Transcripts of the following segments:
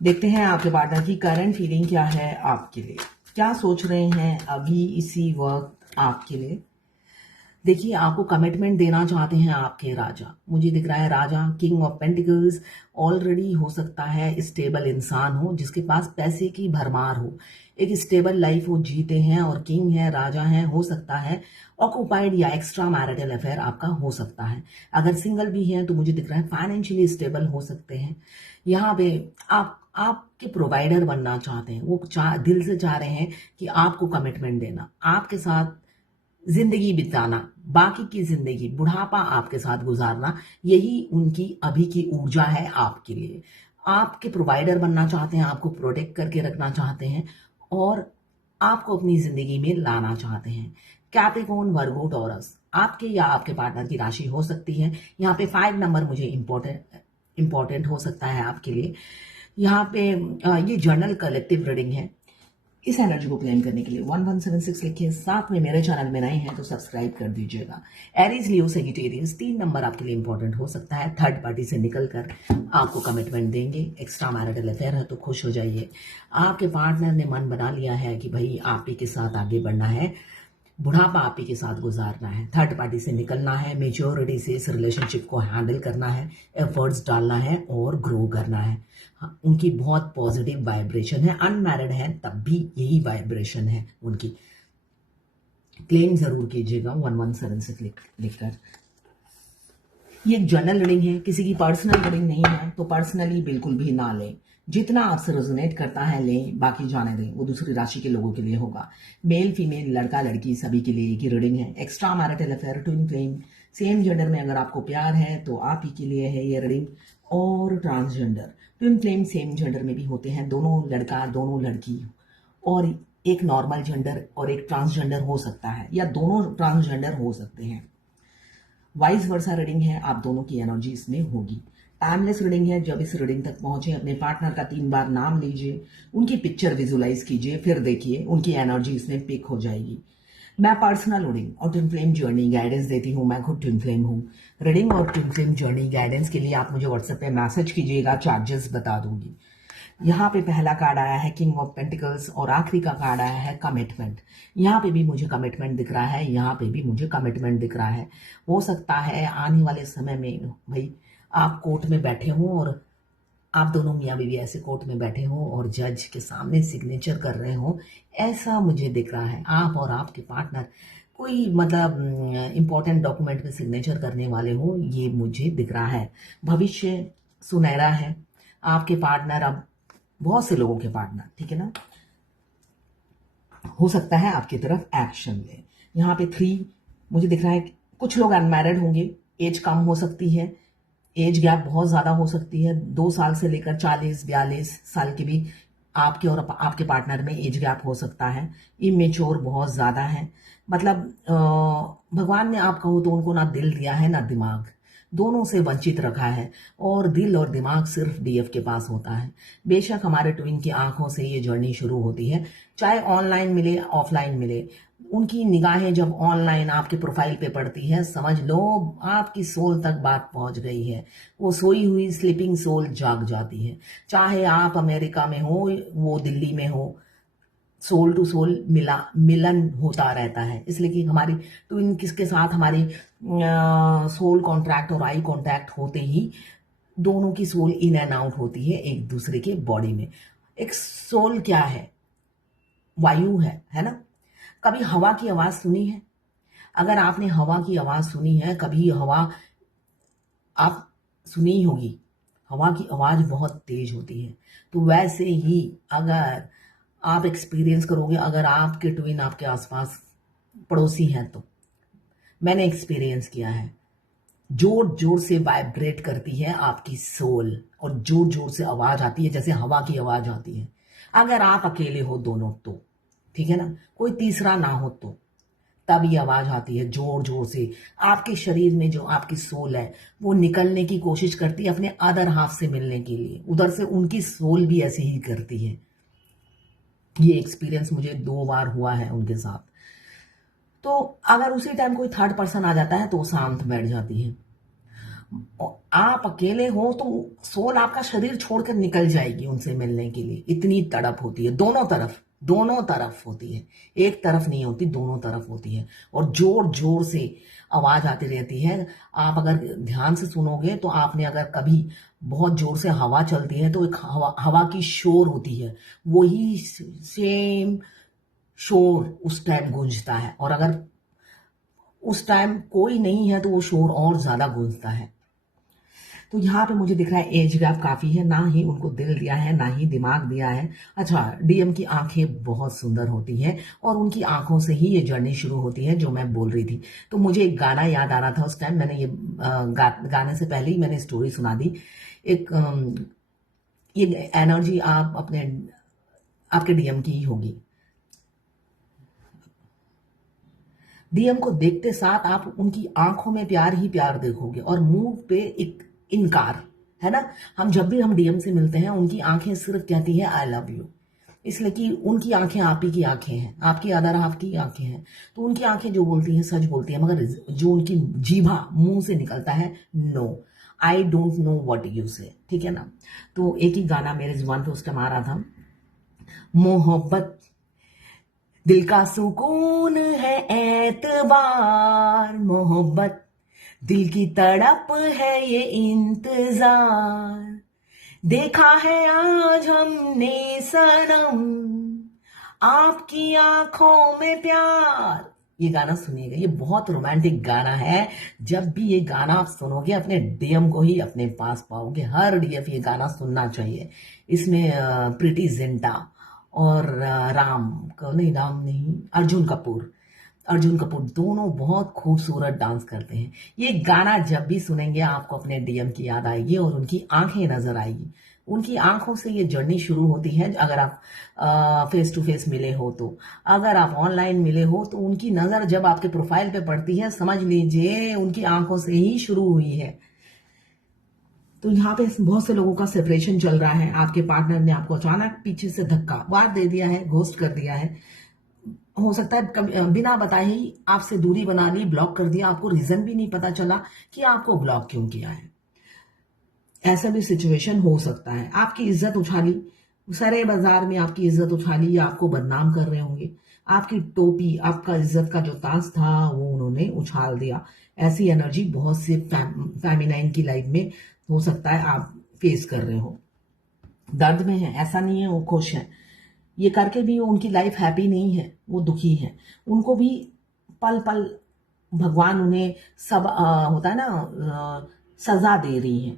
देखते हैं आपके पार्टनर की करंट फीलिंग क्या है आपके लिए, क्या सोच रहे हैं अभी इसी वक्त आपके लिए। देखिए, आपको कमिटमेंट देना चाहते हैं आपके राजा। मुझे दिख रहा है राजा, किंग ऑफ पेंटिकल्स। ऑलरेडी हो सकता है स्टेबल इंसान हो जिसके पास पैसे की भरमार हो, एक स्टेबल लाइफ वो जीते हैं और किंग है, राजा है। हो सकता है ऑक्युपाइड या एक्स्ट्रा मैरिटल अफेयर आपका हो सकता है। अगर सिंगल भी हैं तो मुझे दिख रहा है फाइनेंशियली स्टेबल हो सकते हैं। यहाँ पे आपके प्रोवाइडर बनना चाहते हैं, वो दिल से चाह रहे हैं कि आपको कमिटमेंट देना, आपके साथ जिंदगी बिताना, बाकी की जिंदगी बुढ़ापा आपके साथ गुजारना, यही उनकी अभी की ऊर्जा है आपके लिए। आपके प्रोवाइडर बनना चाहते हैं, आपको प्रोटेक्ट करके रखना चाहते हैं और आपको अपनी जिंदगी में लाना चाहते हैं। कैप्रिकॉर्न, वर्गो, टॉरस आपके या आपके पार्टनर की राशि हो सकती है। यहाँ पे 5 नंबर मुझे इंपॉर्टेंट हो सकता है आपके लिए। यहाँ पे ये जर्नल कलेक्टिव रीडिंग है। इस एनर्जी को क्लेम करने के लिए 1176 लिखिए, साथ में मेरे चैनल में नए हैं तो सब्सक्राइब कर दीजिएगा। एरीज, लियो, सेजिटेरियस 3 नंबर आपके लिए इंपॉर्टेंट हो सकता है। थर्ड पार्टी से निकलकर आपको कमिटमेंट देंगे, एक्स्ट्रा मैरिटल अफेयर है तो खुश हो जाइए। आपके पार्टनर ने मन बना लिया है कि भाई आप ही के साथ आगे बढ़ना है, बुढ़ापा आप ही के साथ गुजारना है, थर्ड पार्टी से निकलना है, मेच्योरिटी से इस रिलेशनशिप को हैंडल करना है, एफर्ट्स डालना है और ग्रो करना है। हाँ, उनकी बहुत पॉजिटिव वाइब्रेशन है। अनमैरिड है तब भी यही वाइब्रेशन है उनकी। क्लेम जरूर कीजिएगा 1176 लिखकर। ये एक जनरल रीडिंग है, किसी की पर्सनल रीडिंग नहीं है तो पर्सनली बिल्कुल भी ना लें। जितना आपसे रेजोनेट करता है लें, बाकी जाने दें, वो दूसरी राशि के लोगों के लिए होगा। मेल फीमेल, लड़का लड़की सभी के लिए एक ही रीडिंग है। Extra marital affair, twin flame, same gender में अगर आपको प्यार है तो आप ही के लिए है ये रीडिंग। और transgender, twin flame same gender में भी होते हैं, दोनों लड़का दोनों लड़की, और एक नॉर्मल जेंडर और एक ट्रांसजेंडर हो सकता है, या दोनों ट्रांसजेंडर हो सकते हैं। वाइस वर्सा रीडिंग है, आप दोनों की एनर्जी इसमें होगी। टाइमलेस रीडिंग है, जब इस रीडिंग तक पहुंचे अपने पार्टनर का 3 बार नाम लीजिए, उनकी पिक्चर विजुलाइज कीजिए, फिर देखिए उनकी एनर्जी इसमें पिक हो जाएगी। मैं पर्सनल रीडिंग और ट्विन फ्लेम जर्नी गाइडेंस देती हूँ, मैं खुद ट्विन फ्लेम हूँ। रीडिंग और ट्विन फ्लेम जर्नी गाइडेंस के लिए आप मुझे व्हाट्सएप पे मैसेज कीजिएगा, चार्जेस बता दूंगी। यहाँ पे पहला कार्ड आया है किंग ऑफ पेंटिकल्स और आखिरी का कार्ड आया है कमिटमेंट। यहाँ पे भी मुझे कमिटमेंट दिख रहा है, यहाँ पे भी मुझे कमिटमेंट दिख रहा है। हो सकता है आने वाले समय में भाई आप कोर्ट में बैठे हों और आप दोनों मियाँ बीवी ऐसे कोर्ट में बैठे हों और जज के सामने सिग्नेचर कर रहे हों, ऐसा मुझे दिख रहा है। आप और आपके पार्टनर कोई मतलब इंपॉर्टेंट डॉक्यूमेंट में सिग्नेचर करने वाले हो, ये मुझे दिख रहा है। भविष्य सुनहरा है। आपके पार्टनर, अब बहुत से लोगों के पार्टनर, ठीक है ना, हो सकता है आपकी तरफ एक्शन ले। यहाँ पे 3 मुझे दिख रहा है। कुछ लोग अनमैरिड होंगे, एज कम हो सकती है, एज गैप बहुत ज्यादा हो सकती है। 2 साल से लेकर 40-42 साल के भी आपके और आपके पार्टनर में एज गैप हो सकता है। इमेच्योर बहुत ज्यादा है, मतलब भगवान ने आप कहो तो उनको ना दिल दिया है ना दिमाग, दोनों से वंचित रखा है, और दिल और दिमाग सिर्फ डीएफ के पास होता है। बेशक हमारे ट्विन की आंखों से ये जर्नी शुरू होती है, चाहे ऑनलाइन मिले ऑफलाइन मिले। उनकी निगाहें जब ऑनलाइन आपके प्रोफाइल पे पड़ती है, समझ लो आपकी सोल तक बात पहुंच गई है। वो सोई हुई स्लीपिंग सोल जाग जाती है। चाहे आप अमेरिका में हो, वो दिल्ली में हो, सोल टू सोल मिलन होता रहता है। इसलिए कि हमारी ट्विन किसके साथ हमारी सोल कॉन्ट्रैक्ट और आई कॉन्टैक्ट होते ही दोनों की सोल इन एंड आउट होती है एक दूसरे के बॉडी में। एक सोल क्या है? वायु है ना। कभी हवा की आवाज सुनी है? अगर आपने हवा की आवाज सुनी है, कभी हवा आप सुनी ही होगी, हवा की आवाज बहुत तेज होती है। तो वैसे ही अगर आप एक्सपीरियंस करोगे, अगर आपके ट्विन आपके आसपास पड़ोसी हैं तो, मैंने एक्सपीरियंस किया है, जोर जोर से वाइब्रेट करती है आपकी सोल और जोर जोर से आवाज आती है, जैसे हवा की आवाज आती है। अगर आप अकेले हो दोनों तो ठीक है ना, कोई तीसरा ना हो तो तब ये आवाज आती है जोर जोर से। आपके शरीर में जो आपकी सोल है वो निकलने की कोशिश करती है अपने अदर हाफ से मिलने के लिए, उधर से उनकी सोल भी ऐसे ही करती है। ये एक्सपीरियंस मुझे 2 बार हुआ है उनके साथ। तो अगर उसी टाइम कोई थर्ड पर्सन आ जाता है तो वो शांत बैठ जाती है। आप अकेले हो तो सोल आपका शरीर छोड़कर निकल जाएगी उनसे मिलने के लिए, इतनी तड़प होती है। दोनों तरफ होती है, एक तरफ नहीं होती, दोनों तरफ होती है। और जोर जोर से आवाज आती रहती है। आप अगर ध्यान से सुनोगे तो आपने अगर कभी बहुत जोर से हवा चलती है तो एक हवा की शोर होती है, वही सेम शोर उस टाइम गूंजता है। और अगर उस टाइम कोई नहीं है तो वो शोर और ज्यादा गूंजता है। तो यहाँ पे मुझे दिख रहा है एज गैप काफी है, ना ही उनको दिल दिया है ना ही दिमाग दिया है। अच्छा, डीएम की आंखें बहुत सुंदर होती हैं और उनकी आंखों से ही ये जर्नी शुरू होती है जो मैं बोल रही थी। तो मुझे एक गाना याद आ रहा था उस टाइम, मैंने ये गाने से पहले ही मैंने स्टोरी सुना दी। एक ये एनर्जी आप आपके डीएम की ही होगी। डीएम को देखते साथ आप उनकी आंखों में प्यार ही प्यार देखोगे और मुंह पे एक इनकार, है ना। जब भी हम डीएम से मिलते हैं उनकी आंखें सिर्फ कहती है आई लव यू, इसलिए कि उनकी आंखें आप ही की आंखें हैं, आपकी अदर हाफ की आंखें हैं। तो उनकी आंखें जो बोलती हैं सच बोलती हैं, मगर जो उनकी जीभा मुंह से निकलता है no, I don't know what you say, ठीक है ना। तो एक ही गाना मेरे जुबान पे उस टाइम आ रहा था, मोहब्बत दिल का सुकून है एतबार, मोहब्बत दिल की तड़प है ये इंतजार, देखा है आज हमने सनम आपकी आंखों में प्यार। ये गाना सुनिएगा, ये बहुत रोमांटिक गाना है। जब भी ये गाना आप सुनोगे अपने डीएम को ही अपने पास पाओगे। हर डीएफ ये गाना सुनना चाहिए। इसमें प्रीति जिंटा और राम नहीं, अर्जुन कपूर दोनों बहुत खूबसूरत डांस करते हैं। ये गाना जब भी सुनेंगे आपको अपने डीएम की याद आएगी और उनकी आंखें नजर आएगी। उनकी आंखों से ये जर्नी शुरू होती है। अगर आप फेस टू फेस मिले हो तो, अगर आप ऑनलाइन मिले हो तो उनकी नजर जब आपके प्रोफाइल पे पड़ती है, समझ लीजिए उनकी आंखों से ही शुरू हुई है। तो यहाँ पे बहुत से लोगों का सेपरेशन चल रहा है। आपके पार्टनर ने आपको अचानक पीछे से धक्का मार दे दिया है, घोस्ट कर दिया है। हो सकता है बिना बताए ही आपसे दूरी बना ली, ब्लॉक कर दिया, आपको रीजन भी नहीं पता चला कि आपको ब्लॉक क्यों किया है। ऐसा भी सिचुएशन हो सकता है। आपकी इज्जत उछाली, सरे बाजार में आपकी इज्जत उछाली, या आपको बदनाम कर रहे होंगे। आपकी टोपी, आपका इज्जत का जो ताज था वो उन्होंने उछाल दिया। ऐसी एनर्जी बहुत से फेमिनाइन की लाइफ में हो सकता है आप फेस कर रहे हो। दर्द में है, ऐसा नहीं है वो खुश है, ये करके भी उनकी लाइफ हैप्पी नहीं है, वो दुखी है। उनको भी पल पल भगवान उन्हें सब होता है ना सजा दे रही है।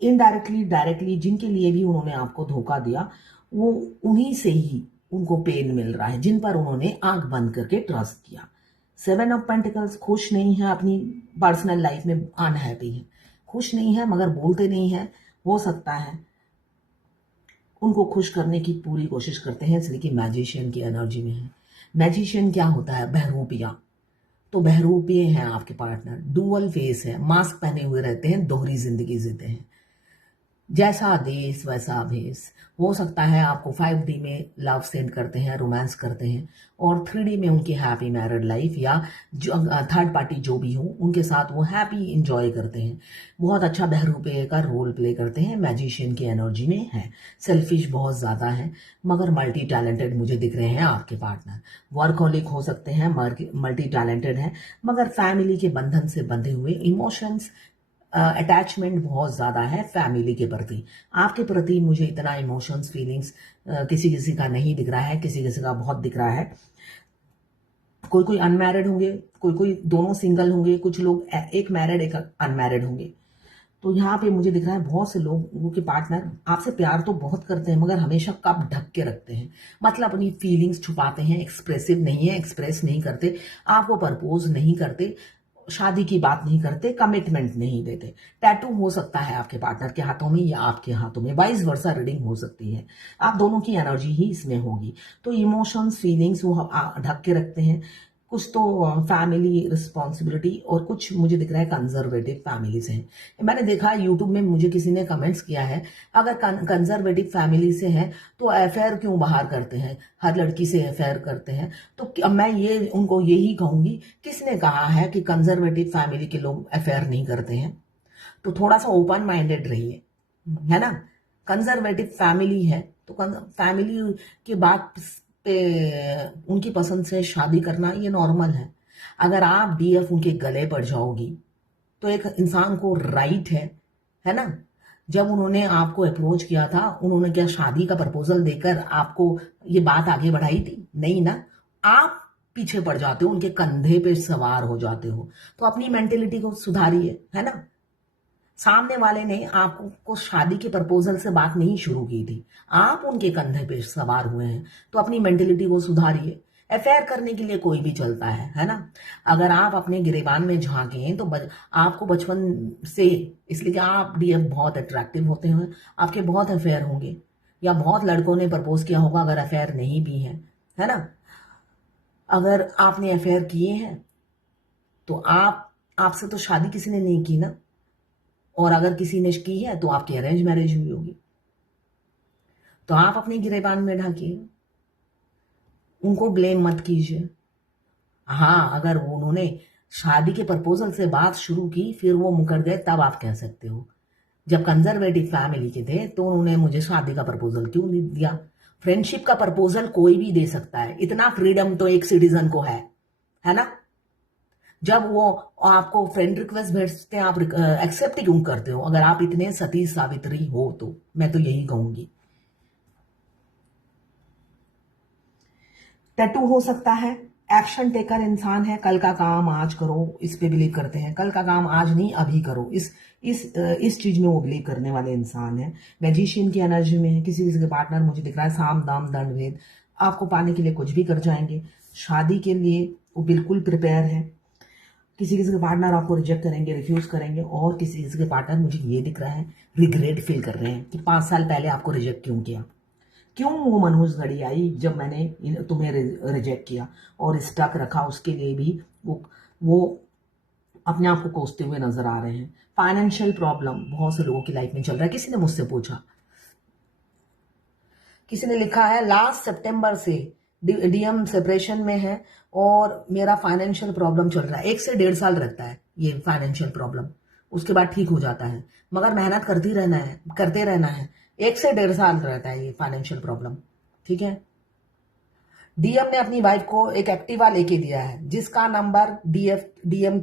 इनडायरेक्टली डायरेक्टली जिनके लिए भी उन्होंने आपको धोखा दिया, वो उन्हीं से ही उनको पेन मिल रहा है, जिन पर उन्होंने आंख बंद करके ट्रस्ट किया। 7 ऑफ पेंटिकल्स खुश नहीं है, अपनी पर्सनल लाइफ में अनहैप्पी है, खुश नहीं है मगर बोलते नहीं है। हो सकता है उनको खुश करने की पूरी कोशिश करते हैं, इसलिए कि मैजिशियन की एनर्जी में है। मैजिशियन क्या होता है? बहरूपिया। तो बहरूपिये हैं आपके पार्टनर, डुअल फेस है, मास्क पहने हुए रहते हैं, दोहरी जिंदगी जीते हैं। जैसा देश वैसा भेस। हो सकता है आपको 5D में लव सेंड करते हैं, रोमांस करते हैं, और 3D में उनकी हैप्पी मैरिड लाइफ या जो थर्ड पार्टी जो भी हो उनके साथ वो हैप्पी इंजॉय करते हैं। बहुत अच्छा बहरूपे का रोल प्ले करते हैं, मैजिशियन की एनर्जी में है। सेल्फिश बहुत ज़्यादा है मगर मल्टी टैलेंटेड मुझे दिख रहे हैं आपके पार्टनर। वर्कहोलिक हो सकते हैं, मल्टी टैलेंटेड है मगर फैमिली के बंधन से बंधे हुए, इमोशंस अटैचमेंट बहुत ज़्यादा है फैमिली के प्रति। आपके प्रति मुझे इतना इमोशंस फीलिंग्स किसी किसी का नहीं दिख रहा है, किसी किसी का बहुत दिख रहा है। कोई कोई अनमैरिड होंगे, कोई कोई दोनों सिंगल होंगे, कुछ लोग एक मैरिड एक अनमैरिड होंगे। तो यहाँ पे मुझे दिख रहा है बहुत से लोगों के पार्टनर आपसे प्यार तो बहुत करते हैं मगर हमेशा कप ढक के रखते हैं, मतलब अपनी फीलिंग्स छुपाते हैं, एक्सप्रेसिव नहीं है, एक्सप्रेस नहीं करते, आपको प्रपोज नहीं करते, शादी की बात नहीं करते, कमिटमेंट नहीं देते। टैटू हो सकता है आपके पार्टनर के हाथों में या आपके हाथों में, वाइस वर्सा रीडिंग हो सकती है। आप दोनों की एनर्जी ही इसमें होगी। तो इमोशंस फीलिंग्स वो ढक के रखते हैं। कुछ तो फैमिली रिस्पॉन्सिबिलिटी और कुछ मुझे दिख रहा है कंजर्वेटिव फैमिली से हैं। मैंने देखा यूट्यूब में मुझे किसी ने कमेंट्स किया है, अगर कंजर्वेटिव फैमिली से हैं तो अफेयर क्यों बाहर करते हैं, हर लड़की से अफेयर करते हैं। तो मैं ये उनको यही कहूंगी, किसने कहा है कि कंजर्वेटिव फैमिली के लोग अफेयर नहीं करते हैं? तो थोड़ा सा ओपन माइंडेड रहिए, है ना। कंजर्वेटिव फैमिली है तो फैमिली की बात पे उनकी पसंद से शादी करना ये नॉर्मल है। अगर आप डीएफ उनके गले पड़ जाओगी तो एक इंसान को राइट है ना। जब उन्होंने आपको अप्रोच किया था, उन्होंने क्या शादी का प्रपोजल देकर आपको ये बात आगे बढ़ाई थी? नहीं ना। आप पीछे पड़ जाते हो, उनके कंधे पे सवार हो जाते हो। तो अपनी मेंटेलिटी को सुधारिए, है ना। सामने वाले ने आपको शादी के प्रपोजल से बात नहीं शुरू की थी, आप उनके कंधे पे सवार हुए हैं। तो अपनी मेंटेलिटी को सुधारिए। अफेयर करने के लिए कोई भी चलता है ना। अगर आप अपने गिरेबान में झांकें तो आपको बचपन से, इसलिए कि आप डीएफ बहुत अट्रैक्टिव होते हैं, आपके बहुत अफेयर होंगे, या बहुत लड़कों ने प्रपोज किया होगा अगर अफेयर नहीं भी है ना। अगर आपने अफेयर किए हैं तो आपसे तो शादी किसी ने नहीं की ना। और अगर किसी ने की है तो आपकी अरेंज मैरिज हुई होगी। तो आप अपने गिरेबान में ढाकिए, उनको ब्लेम मत कीजिए। हाँ, अगर उन्होंने शादी के प्रपोजल से बात शुरू की फिर वो मुकर गए तब आप कह सकते हो। जब कंजर्वेटिव फैमिली के थे तो उन्होंने मुझे शादी का प्रपोजल क्यों नहीं दिया? फ्रेंडशिप का प्रपोजल कोई भी दे सकता है, इतना फ्रीडम तो एक सिटीजन को है ना। जब वो आपको फ्रेंड रिक्वेस्ट भेजते हैं आप एक्सेप्ट क्यों करते हो? अगर आप इतने सती सावित्री हो तो मैं तो यही कहूंगी। टैटू हो सकता है, एक्शन टेकर इंसान है, कल का काम आज करो, इस पे बिलीव करते हैं। कल का काम आज नहीं अभी करो, इस चीज में वो बिलीव करने वाले इंसान है। मैजिशियन की एनर्जी में है। किसी किसी के पार्टनर मुझे दिख रहा है साम दाम दंड भेद, आपको पाने के लिए कुछ भी कर जाएंगे। शादी के लिए वो बिल्कुल प्रिपेयर है। किसी किसी के पार्टनर आपको रिजेक्ट करेंगे, रिफ्यूज करेंगे। और किसी किसी के पार्टनर मुझे ये दिख रहा है रिग्रेट फील कर रहे हैं कि 5 साल पहले आपको रिजेक्ट क्यों किया, क्यों वो मनहूस घड़ी आई जब मैंने तुम्हें रिजेक्ट किया और स्टक रखा। उसके लिए भी वो अपने आप को कोसते हुए नजर आ रहे हैं। फाइनेंशियल प्रॉब्लम बहुत से लोगों की लाइफ में चल रहा है। किसी ने मुझसे पूछा, किसी ने लिखा है लास्ट सितंबर से डीएम सेपरेशन में है और मेरा फाइनेंशियल प्रॉब्लम चल रहा है। 1 से 1.5 साल रहता है ये फाइनेंशियल प्रॉब्लम, उसके बाद ठीक हो जाता है, मगर मेहनत करते रहना है। 1 से 1.5 साल रहता है ये फाइनेंशियल प्रॉब्लम, ठीक है। डीएम ने अपनी वाइफ को एक एक्टिवा लेके दिया है जिसका नंबर डीएम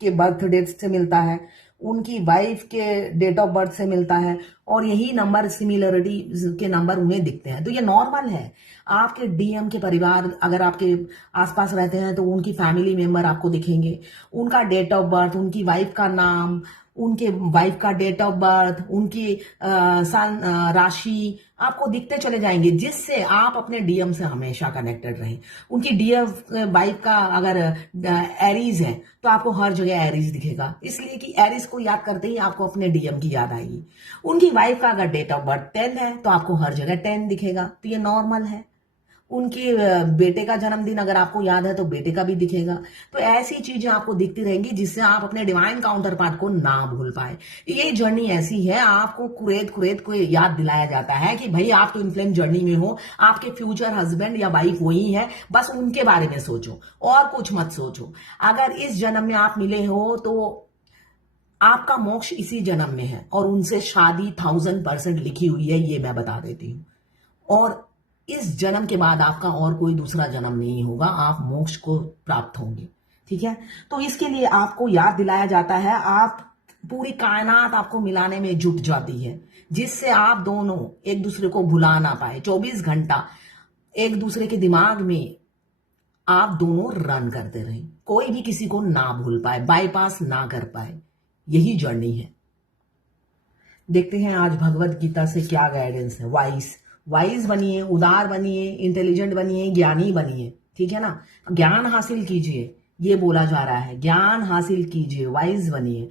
के बर्थ डेट से मिलता है, उनकी वाइफ के डेट ऑफ बर्थ से मिलता है, और यही नंबर सिमिलरिटी के नंबर उन्हें दिखते हैं। तो ये नॉर्मल है। आपके डीएम के परिवार अगर आपके आसपास रहते हैं तो उनकी फैमिली मेंबर आपको दिखेंगे, उनका डेट ऑफ बर्थ, उनकी वाइफ का नाम, उनके वाइफ का डेट ऑफ बर्थ, उनकी साल राशि आपको दिखते चले जाएंगे, जिससे आप अपने डीएम से हमेशा कनेक्टेड रहें। उनकी डीएम वाइफ का अगर एरीज है तो आपको हर जगह एरीज दिखेगा, इसलिए कि एरीज को याद करते ही आपको अपने डीएम की याद आएगी। उनकी वाइफ का अगर डेट ऑफ बर्थ 10 है तो आपको हर जगह 10 दिखेगा, तो ये नॉर्मल है। उनके बेटे का जन्मदिन अगर आपको याद है तो बेटे का भी दिखेगा। तो ऐसी चीजें आपको दिखती रहेंगी जिससे आप अपने डिवाइन काउंटर पार्ट को ना भूल पाए। ये जर्नी ऐसी है, आपको कुरेद को याद दिलाया जाता है कि भाई आप तो इन्फ्लुएंस जर्नी में हो, आपके फ्यूचर हस्बैंड या वाइफ वही है, बस उनके बारे में सोचो और कुछ मत सोचो। अगर इस जन्म में आप मिले हो तो आपका मोक्ष इसी जन्म में है, और उनसे शादी 1000% लिखी हुई है, ये मैं बता देती हूँ। और इस जन्म के बाद आपका और कोई दूसरा जन्म नहीं होगा, आप मोक्ष को प्राप्त होंगे, ठीक है। तो इसके लिए आपको याद दिलाया जाता है, आप पूरी कायनात आपको मिलाने में जुट जाती है, जिससे आप दोनों एक दूसरे को भुला ना पाए। 24 घंटा एक दूसरे के दिमाग में आप दोनों रन करते रहें, कोई भी किसी को ना भूल पाए, बाईपास ना कर पाए। यही जर्नी है। देखते हैं आज भगवत गीता से क्या गाइडेंस है। वाइज बनिए, उदार बनिए, इंटेलिजेंट बनिए, ज्ञानी बनिए, ठीक है ना। ज्ञान हासिल कीजिए, ये बोला जा रहा है, ज्ञान हासिल कीजिए, वाइज बनिए।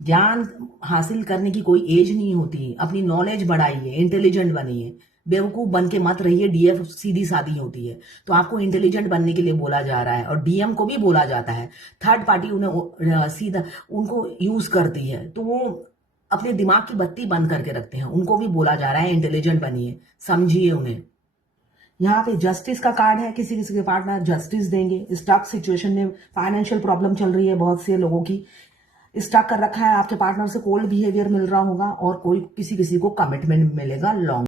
ज्ञान हासिल करने की कोई एज नहीं होती, अपनी नॉलेज बढ़ाइए, इंटेलिजेंट बनिए। बेवकूफ बन के मत रहिए, डीएफ सीधी सादी होती है। तो आपको इंटेलिजेंट बनने के लिए बोला जा रहा है, और डीएम को भी बोला जाता है। थर्ड पार्टी उन्हें सीधा उनको यूज करती है, तो वो अपने दिमाग की बत्ती बंद करके रखते हैं। उनको भी बोला जा रहा है इंटेलिजेंट बनिए, समझिए उन्हें। यहाँ पे जस्टिस का कार्ड है, किसी किसी के पार्टनर जस्टिस देंगे। स्टक सिचुएशन में फाइनेंशियल प्रॉब्लम चल रही है बहुत से लोगों की, स्टक कर रखा है, आपके पार्टनर से कोल्ड बिहेवियर मिल रहा होगा और कोई किसी किसी को कमिटमेंट मिलेगा लॉन्ग